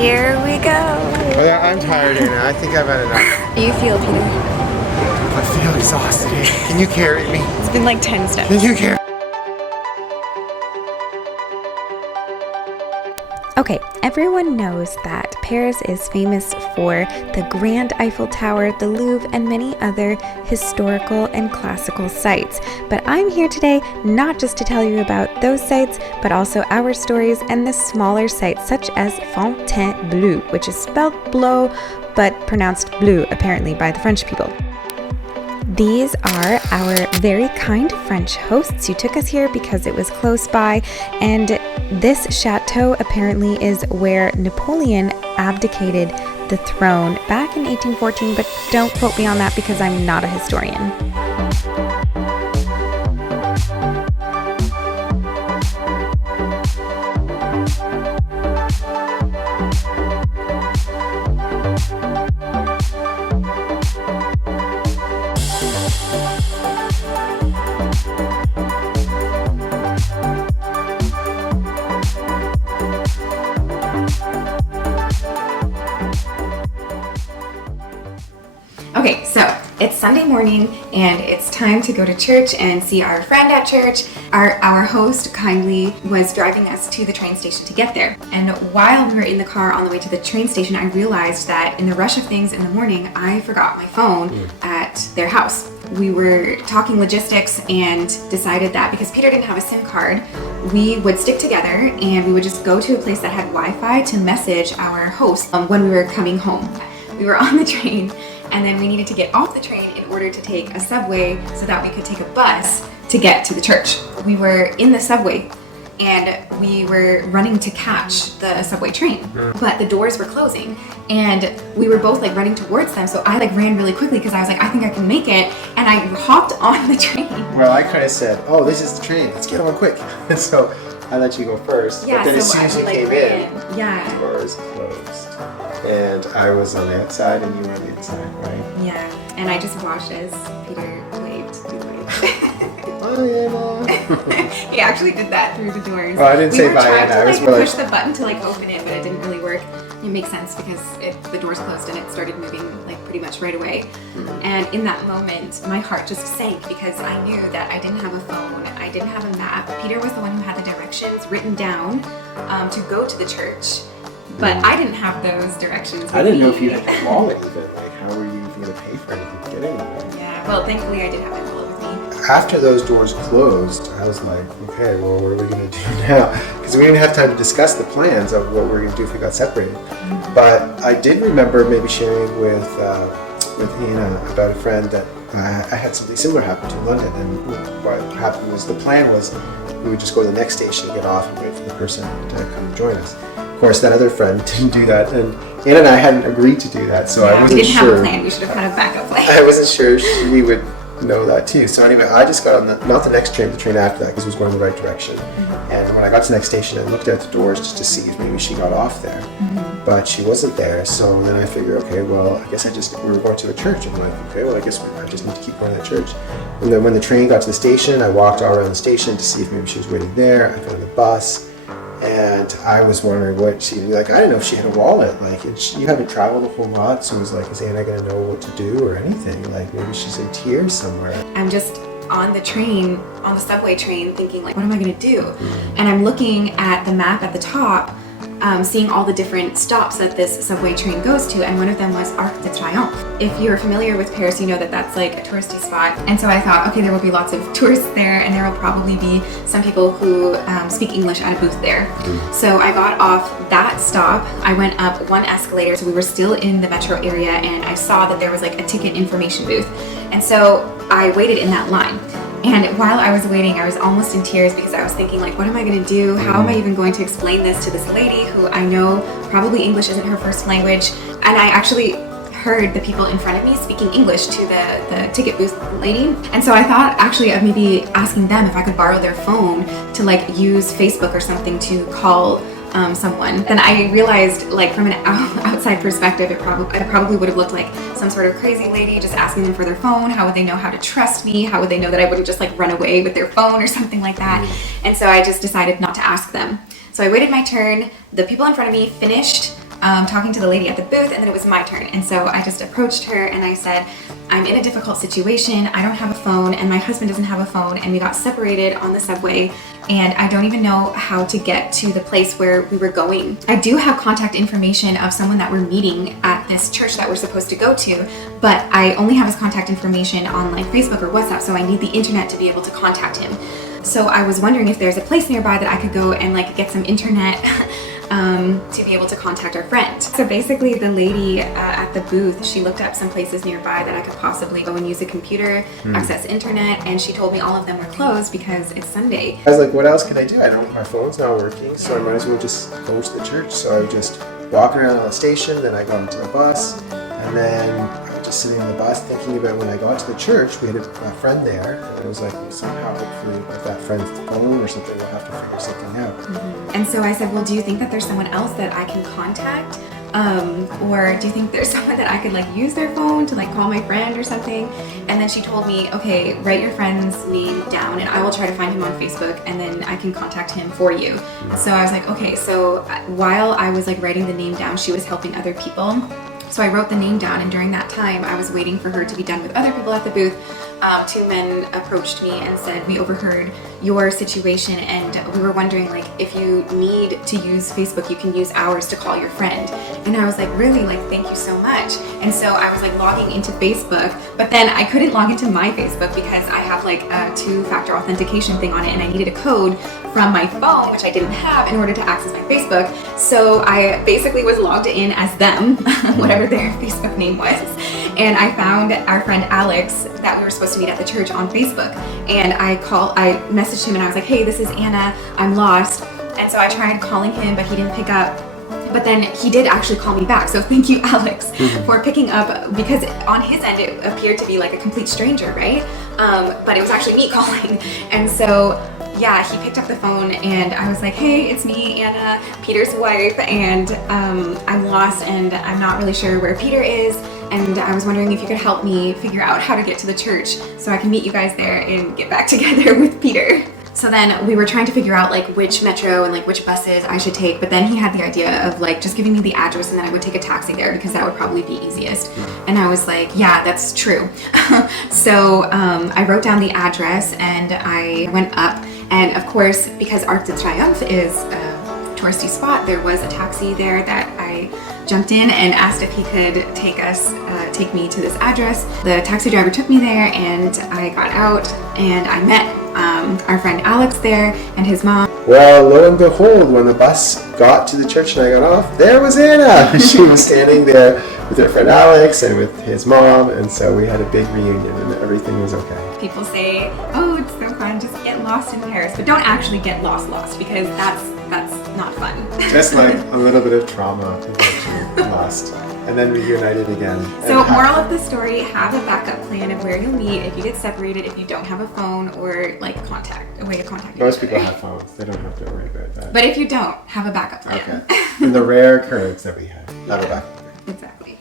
Here we go. Well, yeah, I'm tired, Anna. I think I've had enough. How you feel, Peter? I feel exhausted. Can you carry me? It's been like 10 steps. Can you carry? Okay, everyone knows that Paris is famous for the Grand Eiffel Tower, the Louvre, and many other historical and classical sites. But I'm here today not just to tell you about those sites, but also our stories and the smaller sites such as Fontaine Bleau, which is spelled Bleau, but pronounced bleu apparently by the French people. These are our very kind French hosts who took us here because it was close by, and this chateau apparently is where Napoleon abdicated the throne back in 1814, but don't quote me on that because I'm not a historian. Okay, so it's Sunday morning and it's time to go to church and see our friend at church. Our host kindly was driving us to the train station to get there. And while we were in the car on the way to the train station, I realized that in the rush of things in the morning, I forgot my phone at their house. We were talking logistics and decided that because Peter didn't have a SIM card, we would stick together and we would just go to a place that had Wi-Fi to message our host when we were coming home. We were on the train, and then we needed to get off the train in order to take a subway so that we could take a bus to get to the church. We were in the subway and we were running to catch the subway train, but the doors were closing and we were both like running towards them. So I like ran really quickly because I was like, I think I can make it. And I hopped on the train. Well, I kind of said, oh, this is the train. Let's get on quick. And so I let you go first. Yeah, but then so as soon as you I, came ran. in, Yeah. the doors closed. And I was on the outside and you were on the inside, right? Yeah, and I just watched as Peter waved to Bye, Emma. He actually did that through the doors. Oh, I didn't say bye, trying Anna. I was to more like- push the button to like open it, but it didn't really work. It makes sense because the doors closed and it started moving like pretty much right away. And in that moment, my heart just sank because I knew that I didn't have a phone, I didn't have a map. Peter was the one who had the directions written down to go to the church. But I didn't have those directions. I didn't know if you had a wallet even. Like, how were you even going to pay for anything to get anywhere? Yeah, well, thankfully I did have my wallet with me. After those doors closed, I was like, okay, well, what are we going to do now? Because we didn't have time to discuss the plans of what we were going to do if we got separated. But I did remember maybe sharing with Ina about a friend that I had something similar happen to in London. And what happened was the plan was we would just go to the next station, get off, and wait for the person to come and join us. Of course, that other friend didn't do that, and Anna and I hadn't agreed to do that, so I wasn't sure. We didn't have a plan. We should have had a backup plan. I wasn't sure she would know that too. So anyway, I just got on not the next train, the train after that, because it was going the right direction. And when I got to the next station, I looked out the doors just to see if maybe she got off there, but she wasn't there. So then I figured, okay, well, I guess we were going to a church. And I'm like, okay, well, I guess I just need to keep going to that church. And then when the train got to the station, I walked all around the station to see if maybe she was waiting there. I got on the bus. And I was wondering what she'd be like. I didn't know if she had a wallet. Like, you haven't traveled a whole lot, so it was like, is Anna gonna know what to do or anything? Like, maybe she's in tears somewhere. I'm just on the train, on the subway train, thinking like, what am I gonna do? And I'm looking at the map at the top, seeing all the different stops that this subway train goes to, and one of them was Arc de Triomphe. If you're familiar with Paris, you know that that's like a touristy spot. And so I thought, okay, there will be lots of tourists there, and there will probably be some people who speak English at a booth there. So I got off that stop, I went up one escalator, so we were still in the metro area, and I saw that there was like a ticket information booth. And so I waited in that line. And while I was waiting, I was almost in tears because I was thinking like, what am I going to do? How am I even going to explain this to this lady who I know probably English isn't her first language? And I actually heard the people in front of me speaking English to the ticket booth lady. And so I thought actually of maybe asking them if I could borrow their phone to like use Facebook or something to call someone. Then I realized, like, from an outside perspective, I probably would have looked like some sort of crazy lady just asking them for their phone. How would they know how to trust me? How would they know that I wouldn't just like run away with their phone or something like that? And so I just decided not to ask them. So I waited my turn. The people in front of me finished talking to the lady at the booth, and then it was my turn. And so I just approached her and I said, I'm in a difficult situation. I don't have a phone and my husband doesn't have a phone, and we got separated on the subway, and I don't even know how to get to the place where we were going. I do have contact information of someone that we're meeting at this church that we're supposed to go to, but I only have his contact information on like Facebook or WhatsApp, so I need the internet to be able to contact him. So I was wondering if there's a place nearby that I could go and like get some internet to be able to contact our friend. So basically the lady at the booth, she looked up some places nearby that I could possibly go and use a computer, access internet, and she told me all of them were closed because it's Sunday. I was like, what else can I do? My phone's not working, so I might as well just go to the church. So I would just walk around the station, then I got into the bus, and then I was just sitting on the bus thinking about when I got to the church, we had a friend there, and I was like, somehow, hopefully, with that friend's phone or something, we'll have to figure something out. And so I said, well, do you think that there's someone else that I can contact? Or do you think there's someone that I could like use their phone to like call my friend or something? And then she told me, okay, write your friend's name down and I will try to find him on Facebook and then I can contact him for you. So I was like, okay. So while I was like writing the name down, she was helping other people. So I wrote the name down, and during that time I was waiting for her to be done with other people at the booth. Two men approached me and said, we overheard your situation and we were wondering like if you need to use Facebook, you can use ours to call your friend. And I was like, really? Like, thank you so much. And so I was like logging into Facebook, but then I couldn't log into my Facebook because I have like a two-factor authentication thing on it, and I needed a code from my phone, which I didn't have, in order to access my Facebook. So I basically was logged in as them, whatever their Facebook name was. And I found our friend Alex that we were supposed to meet at the church on Facebook. And I messaged him and I was like, hey, this is Anna, I'm lost. And so I tried calling him, but he didn't pick up. But then he did actually call me back. So thank you, Alex, for picking up, because on his end, it appeared to be like a complete stranger, right? But it was actually me calling. And so yeah, he picked up the phone and I was like, hey, it's me, Anna, Peter's wife, and I'm lost and I'm not really sure where Peter is, and I was wondering if you could help me figure out how to get to the church so I can meet you guys there and get back together with Peter. So then we were trying to figure out like which metro and like which buses I should take, but then he had the idea of like just giving me the address and then I would take a taxi there because that would probably be easiest. And I was like, yeah, that's true. So I wrote down the address and I went up, and of course, because Arc de Triomphe is a touristy spot, there was a taxi there that I jumped in and asked if he could take me to this address. The taxi driver took me there and I got out and I met our friend Alex there and his mom. Well, lo and behold, when the bus got to the church and I got off, there was Anna. She was standing there with her friend Alex and with his mom, and so we had a big reunion and everything was okay. People say, oh, it's so fun, just get lost in Paris, but don't actually get lost because that's not fun. Just like a little bit of trauma to get lost. And then reunited again. So moral of the story, have a backup plan of where you'll meet if you get separated, if you don't have a phone or like a way to contact you. Most people have phones, they don't have to worry about that. But if you don't, have a backup plan. Okay. In the rare occurrence that we have a backup plan. Exactly.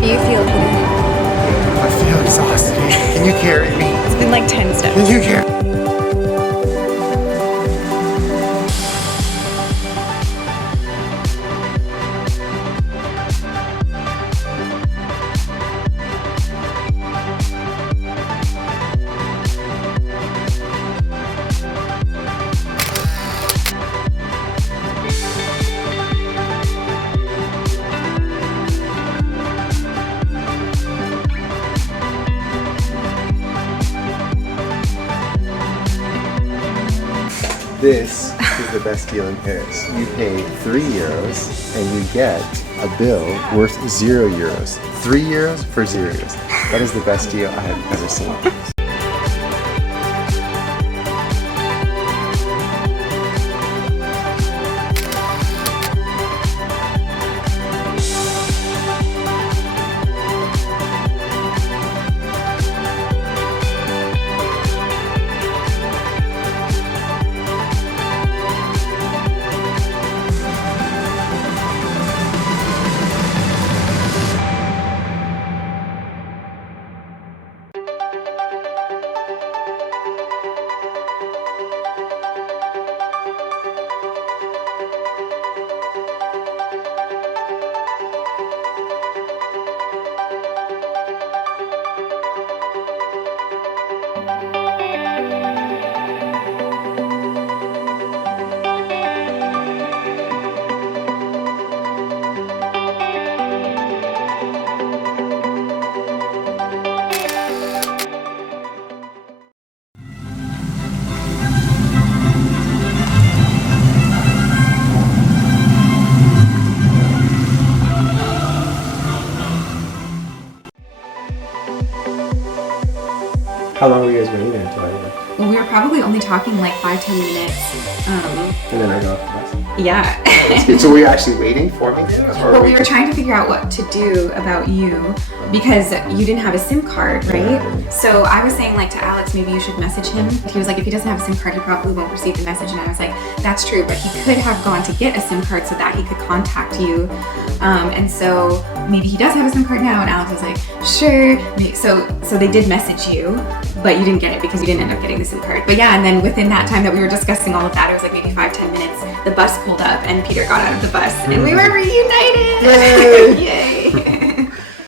Do you feel good? I feel exhausted. Can you carry me? It's been like 10 steps. Can you carry me? This is the best deal in Paris. You pay €3 and you get a bill worth €0. €3 for €0. That is the best deal I have ever seen. How long were you guys waiting there until I left? Well, we were probably only talking like 5-10 minutes. And then I got off the bus. Yeah. So were you actually waiting for me? But we were trying to figure out what to do about you because you didn't have a SIM card, right? Yeah. So I was saying like to Alex, maybe you should message him. He was like, if he doesn't have a SIM card, he probably won't receive the message. And I was like, that's true, but he could have gone to get a SIM card so that he could contact you. And so maybe he does have a SIM card now. And Alex was like, sure. So they did message you, but you didn't get it because you didn't end up getting the SIM card. But yeah, and then within that time that we were discussing all of that, it was like maybe 5-10 minutes. The bus pulled up and Peter got out of the bus and we were reunited. Yay! Yay!